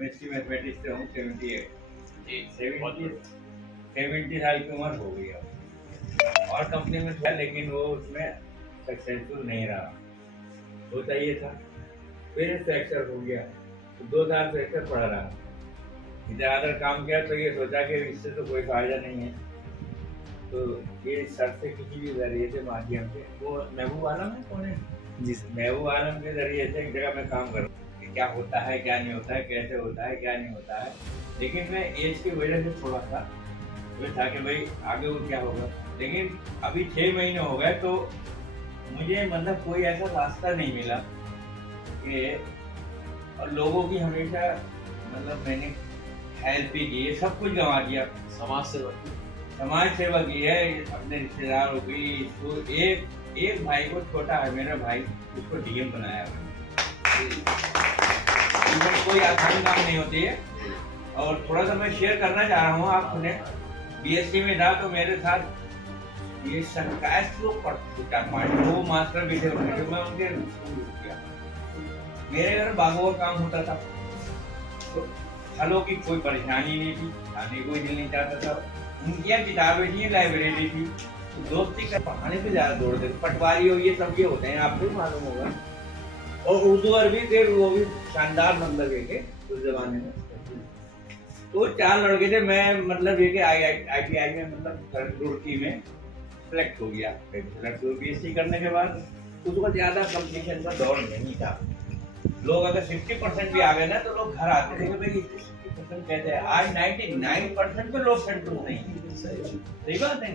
MSc mathematics से हूँ 78 जी, बहुत 70 बढ़िया। 70 साल की उम्र हो गई अब। और कंपनी में था लेकिन वो उसमें सक्सेसफुल नहीं रहा। होता ये था, फिर फ्रैक्चर हो गया तो 2 साल फ्रैक्चर पड़ा रहा। ज़्यादा काम किया तो ये सोचा कि इससे तो कोई फायदा नहीं है, तो ये सर से किसी भी जरिए से माध्यम से, वो महबूब आलम है कौन है, जी सर। महबूब आलम के जरिए से एक जगह मैं काम कर रहा हूँ कि क्या होता है क्या नहीं होता है, कैसे होता है क्या नहीं होता है। लेकिन मैं एज की वजह से थोड़ा सा ये था कि भाई आगे वो क्या होगा। लेकिन अभी 6 महीने हो गए तो मुझे मतलब कोई ऐसा रास्ता नहीं मिला कि, और लोगों की हमेशा मतलब मैंने हेल्प ही की है, सब कुछ गंवा दिया। समाज सेवा की। समाज सेवा की है, अपने रिश्तेदारों की। इसको एक एक भाई को, छोटा है मेरा भाई, उसको डीएम बनाया मैंने। इवन कोई आसान काम नहीं होती है। और थोड़ा सा मैं शेयर करना चाह रहा हूँ, आप सुने। बीएससी में था तो मेरे साथ ये 27 लोग पढ़ते थे, 4-5 वो मास्टर भी थे उनके, जो मैं उनके स्कूल किया। मेरे घर बागों का काम होता था तो फलों की कोई परेशानी नहीं थी, खाने कोई दिल नहीं चाहता था। उनकी यहाँ किताबें थी, लाइब्रेरी थी, तो दोस्ती का पढ़ाने पे ज्यादा दौड़ते थे। पटवारी हो ये सब ये होते हैं, आपको भी मालूम होगा। और उर्दू अरबी थे, वो भी शानदार मतलब ये के उस जमाने में। तो 4 लड़के थे, मैं मतलब ये कि ITI में मतलब रुड़की में सेलेक्ट हो गया। सेलेक्ट हो बीएससी करने के बाद उसको ज्यादा कंपटीशन का दौर नहीं था। लोग अगर 50% भी आ गए ना तो लोग घर आते थे कि भाई 50% कहते हैं। आज 99% पे लोग संतुष्ट नहीं हैं। सही बात है।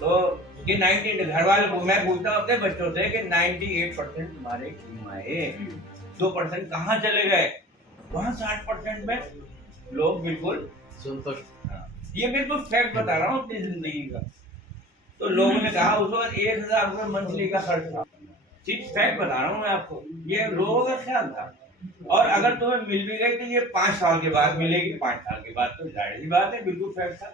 तो ये 90 घर वाले को मैं पूछता हूँ अपने बच्चों से कि 98% तुम्हारे क्यों आए, 2% कहाँ चले गए। वहाँ 60% में लोग बिल्कुल संतुष्ट। हाँ, ये बिल्कुल फैक्ट बता रहा हूँ अपनी जिंदगी का। तो लोगों ने कहा उस वक्त 1000 रुपये मंथली का खर्च था। सिर्फ फैक्ट बता रहा हूँ मैं आपको, ये लोगों का ख्याल था। और अगर तुम्हें मिल भी गई तो ये 5 साल के बाद मिलेगी। 5 साल के बाद तो जाहिर सी बात है, बिल्कुल फैक्ट था।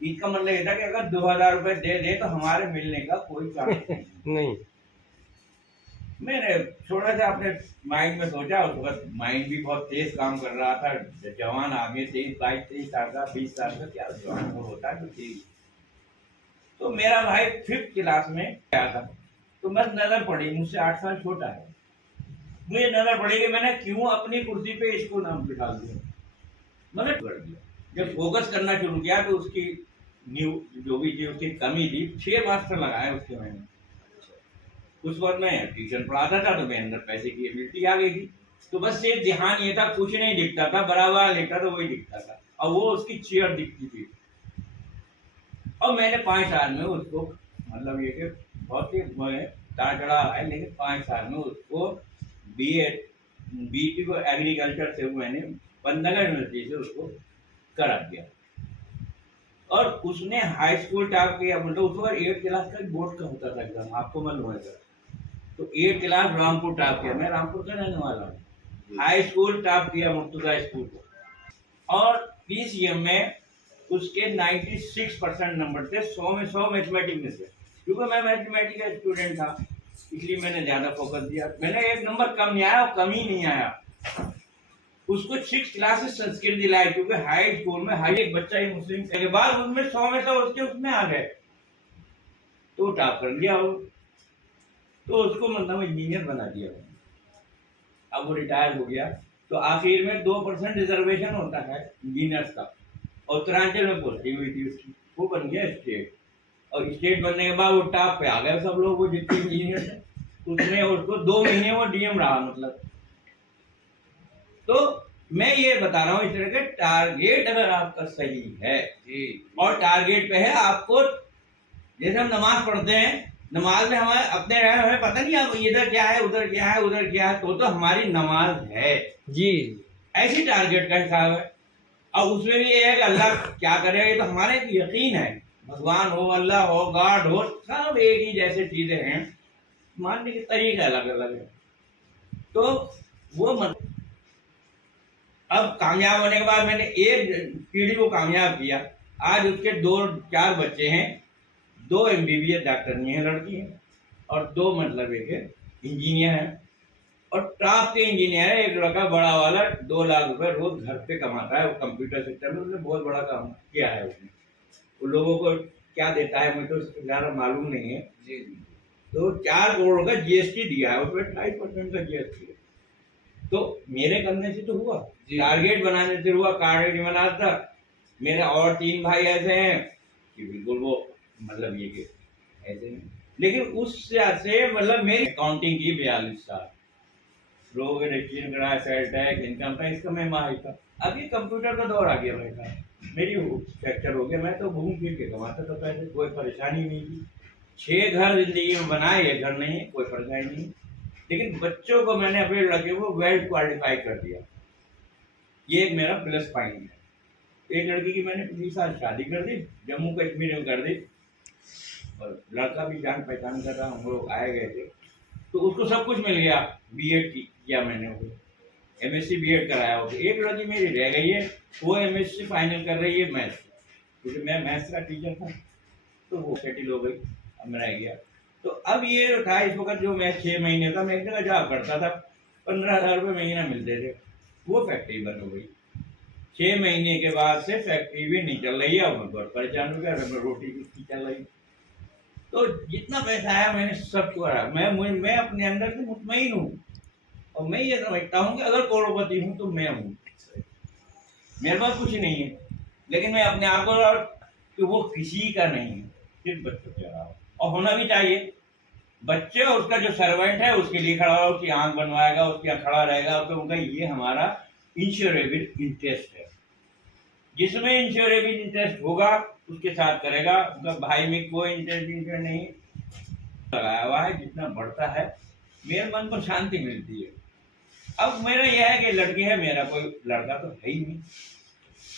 इसका मतलब ये था कि अगर 2000 रुपये दे दे तो हमारे मिलने का कोई चांस नहीं। नहीं। मैंने थोड़ा सा अपने माइंड में सोचा, उस वक्त माइंड भी बहुत तेज काम कर रहा था। जवान आदमी 23 साल का, 20 साल का, क्या जवान हो होता है तो ठीक। तो मेरा भाई 5th क्लास में आया था, तो मैं नजर पड़ी, मुझसे 8 साल छोटा है। मुझे नजर पड़ी कि मैंने क्यों अपनी कुर्सी पे इसको नाम पे डाल दिया, मतलब कर दिया। जब फोकस करना शुरू किया तो उसकी न्यू जो भी थी उसकी कमी थी, 6 मास्टर लगाए उसके मैंने। उस वक्त मैं ट्यूशन पढ़ाता था तो मेरे अंदर पैसे की एबिलिटी आ गई थी। तो बस ये ध्यान ये था, कुछ नहीं दिखता था, बराबर लिखता था वही दिखता था, और वो उसकी चेयर दिखती थी। और मैंने 5 साल में उसको मतलब ये कि बहुत ही तार चढ़ा है, लेकिन 5 साल में उसको बीटी को एग्रीकल्चर से मैंने पंतनगर यूनिवर्सिटी से उसको करा दिया। और उसने हाई स्कूल टॉप किया, मतलब उस वक्त 8 क्लास का बोर्ड का होता था एग्जाम, आपको मालूम है सर। तो 8 क्लास रामपुर टॉप किया, मैं रामपुर का रहने वाला हूँ। हाई स्कूल टॉप किया मुर्तुजा स्कूल को, और पीसीएम में उसके 96% नंबर थे, 100 में 100 मैथमेटिक्स में से। क्योंकि मैं मैथमेटिक्स का स्टूडेंट था इसलिए मैंने ज्यादा फोकस दिया। मैंने एक नंबर कम नहीं आया और कम ही नहीं आया। उसको 6 क्लास से संस्कृत दिलाया, क्योंकि हाई स्कूल में हर एक बच्चा ही मुस्लिम के बाद उसमें 100 में 100 उसके उसमें आ गए, तो टॉप कर लिया वो। तो उसको मतलब इंजीनियर बना दिया। अब वो रिटायर हो गया, तो आखिर में 2% रिजर्वेशन होता है इंजीनियर्स का, और उत्तरांचल में पोस्टिंग हुई थी उसकी, वो बन गया स्टेट। और स्टेट बनने के बाद वो टॉप पे आ गए सब लोग, वो जितने इंजीनियर थे उसमें उसको 2 महीने वो डीएम रहा मतलब। तो मैं ये बता रहा हूँ इस तरह के टारगेट अगर आपका सही है जी, और टारगेट पे है आपको। जैसे हम नमाज पढ़ते हैं, नमाज में हमारे अपने रहे हमें पता नहीं अब इधर क्या है उधर क्या है उधर क्या है, तो हमारी नमाज है जी। ऐसी टारगेट का हिसाब है। और उसमें भी ये है कि अल्लाह क्या करेगा, ये तो हमारे यकीन है। भगवान हो, अल्लाह हो, गॉड हो, सब एक ही जैसे चीजें हैं, मानने के तरीके अलग अलग है। तो वो अब कामयाब होने के बाद मैंने एक पीढ़ी को कामयाब किया। आज उसके 2-4 बच्चे हैं, 2 MBBS डॉक्टर नहीं है लड़की है, और 2 मतलब एक इंजीनियर है। और टॉप के इंजीनियर है। एक लड़का बड़ा वाला 2 लाख रुपए रोज घर पे कमाता है, वो कंप्यूटर सेक्टर में उसने बहुत बड़ा काम किया है। उसने वो लोगों को क्या देता है मुझे तो ज़्यादा मालूम नहीं है। जी जी तो 4 करोड़ का जीएसटी दिया है, उसमें 28% का जीएसटी है। तो मेरे करने से तो हुआ, जी। टारगेट बनाने से हुआ, टारगेट बना था। मेरे और 3 भाई ऐसे हैं कि बिल्कुल वो मतलब ये कि ऐसे नहीं, लेकिन उससे से मतलब मेरी अकाउंटिंग की 42 साल, लोगों के रजिस्ट्रेशन कराया, सेल टैक्स, इनकम टैक्स का मैं माहिर था। अब ये कंप्यूटर का दौर आ गया भाई साहब, मेरी फ्रैक्चर हो गया, मैं तो घूम फिर के कमाता था पैसे, कोई परेशानी नहीं थी। 6 घर जिंदगी में बनाए, ये घर नहीं है, कोई परेशानी नहीं। लेकिन बच्चों को मैंने अपने लड़के को वेल क्वालिफाई कर दिया, ये एक मेरा प्लस पॉइंट है। एक लड़की की मैंने पिछले साल शादी कर दी, जम्मू कश्मीर में कर दी, और लड़का भी जान पहचान कर रहा, हम लोग आए गए थे, तो उसको सब कुछ मिल गया। बीएड किया मैंने, वो एमएससी बीएड कराया हो। एक लड़की मेरी रह गई है, वो एमएससी फाइनल कर रही है मैथ्स, क्योंकि मैं मैथ्स का टीचर था, तो वो सेटिल हो गई, अब मैं रह गया। तो अब ये था, इस वक्त जो मैं 6 महीने था, मैं एक जगह जॉब करता था, 15,000 रुपये महीना मिलते थे, वो फैक्ट्री बंद हो गई। 6 महीने के बाद से फैक्ट्री भी नहीं चल रही है, और मैं बहुत परेशान हो गया, रोटी किसकी चल रही। तो जितना पैसा आया मैंने सब करा, मैं अपने अंदर से मुतमईन हूँ, और मैं ये समझता हूँ कि अगर करोड़पति हूँ तो मैं हूँ, मेरे पास कुछ नहीं है, लेकिन मैं अपने आप को कि वो किसी का नहीं है, सिर्फ बच्चों के रहा, और होना भी चाहिए। बच्चे और उसका जो सर्वेंट है उसके लिए खड़ा होगा, उसकी आंख बनवाएगा, उसके यहाँ खड़ा रहेगा, तो उनका ये हमारा इंश्योरेबल इंटरेस्ट है। जिसमें इंश्योरेबल इंटरेस्ट होगा उसके साथ करेगा, उनका भाई में कोई इंटरेस्ट नहीं लगाया हुआ है। जितना बढ़ता है मेरे मन को शांति मिलती है। अब मेरा यह है कि लड़की है, मेरा कोई लड़का तो है ही नहीं,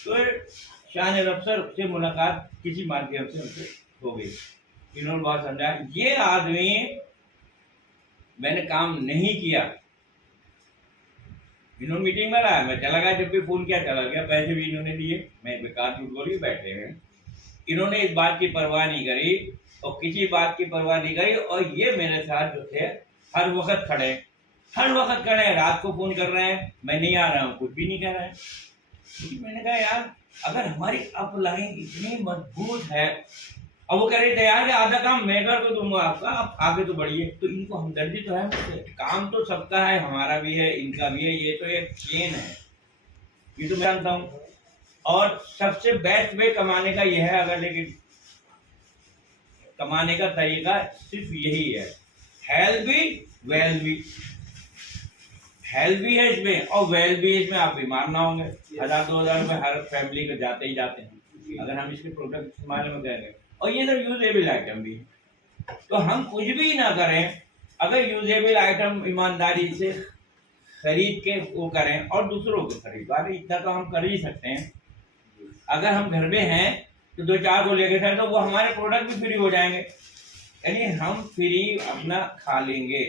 तो शान अफसर से मुलाकात किसी माध्यम से उनसे हो गई, इन्होंने बहुत समझाया। ये आदमी मैंने काम नहीं किया, इन्होंने मीटिंग में लाया, मैं चला गया, जब भी फोन किया चला गया, पैसे भी इन्होंने दिए, मैं बेकार झूठ बोली बैठे हैं। इन्होंने इस बात की परवाह नहीं करी, और किसी बात की परवाह नहीं करी, और ये मेरे साथ जो थे हर वक्त खड़े, हर वक्त खड़े हैं। रात को फोन कर रहे हैं, मैं नहीं आ रहा हूँ, कुछ भी नहीं कह रहे हैं। मैंने कहा यार, अगर हमारी अपलाइन इतनी मजबूत है, और वो कह रहे थे यार आधा काम मैं कर तो दूंगा आपका, आप आगे तो बढ़िए, तो इनको हमदर्दी तो है मुझसे, काम तो सबका है, हमारा भी है, इनका भी है, ये तो एक चेन है, ये तो मैं जानता हूँ। और सबसे बेस्ट वे कमाने का ये है, अगर लेकिन कमाने का तरीका सिर्फ यही है, हेल्थ भी वेल भी, हेल्थ भी है इसमें और वेल भी इसमें, आप बीमार ना होंगे। 1,000-2,000 रुपये हर फैमिली के जाते ही जाते हैं अगर हम इसके प्रोडक्ट इस्तेमाल में करें, और ये सब यूजेबल आइटम भी। तो हम कुछ भी ना करें, अगर यूजेबल आइटम ईमानदारी से खरीद के वो करें और दूसरों को खरीदवा, इतना तो हम कर ही सकते हैं। अगर हम घर में हैं तो 2-4 को लेके जाए तो वो हमारे प्रोडक्ट भी फ्री हो जाएंगे, यानी हम फ्री अपना खा लेंगे।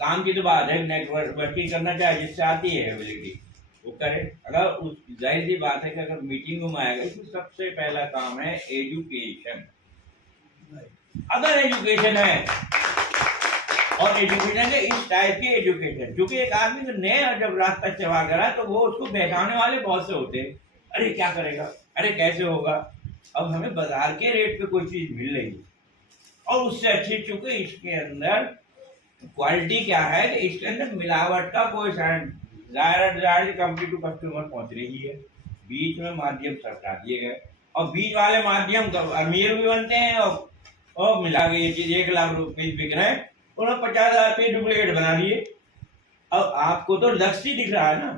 काम की तो बात है, नेटवर्किंग करना चाहे जिससे आती है एबिलिटी वो करे। अगर उस जाहिर सी बात है कि अगर मीटिंग में आएगा तो सबसे पहला काम है एजुकेशन। अगर एजुकेशन है, और एजुकेशन है इस टाइप की एजुकेशन, क्योंकि एक आदमी तो नया जब रास्ता चला करा तो वो उसको बहकाने वाले बहुत से होते हैं, अरे क्या करेगा, अरे कैसे होगा। अब हमें बाजार के रेट पे कोई चीज मिल रही है, और उससे अच्छी, चूंकि इसके अंदर क्वालिटी क्या है कि इसके अंदर मिलावट का कोई जाहिर कंपनी टू कस्टमर पहुंच रही है। बीच में माध्यम सरकार दिए गए, और बीच वाले माध्यम अमीर भी बनते हैं, और मिला के ये चीज 1 लाख रुपए बिक रहे हैं, उन्होंने 50,000 रुपये डुप्लीकेट बना दिए। अब आपको तो लक्ष्य दिख रहा है ना,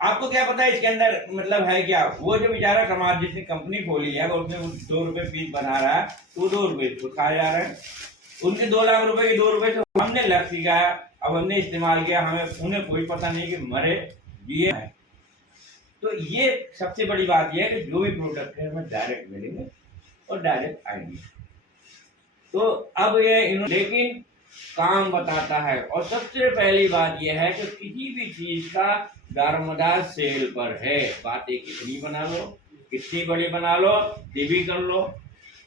आपको क्या पता है इसके अंदर मतलब है क्या। वो जो बेचारा समाज जिसने कंपनी खोली है, वो उसमें 2 रुपए पीस बना रहा है, तो 2 रुपए खुद खाए जा रहे हैं। उनके 2 लाख रुपए के 2 रुपए तो हमने लक्ष्य सिखाया, अब हमने इस्तेमाल किया, हमें उन्हें कोई पता नहीं कि मरे जिए हैं। तो ये सबसे बड़ी बात यह है कि जो भी प्रोडक्ट है हमें डायरेक्ट मिलेंगे और डायरेक्ट आएंगे। तो अब ये लेकिन काम बताता है, और सबसे पहली बात यह है कि किसी भी चीज का दारोमदार सेल पर है। बातें कितनी बना लो, कितनी बड़ी बना लो, टीवी कर लो,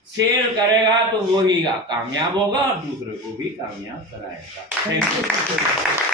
सेल करेगा तो वो ही कामयाब होगा और दूसरे को भी कामयाब कराएगा। Thank you.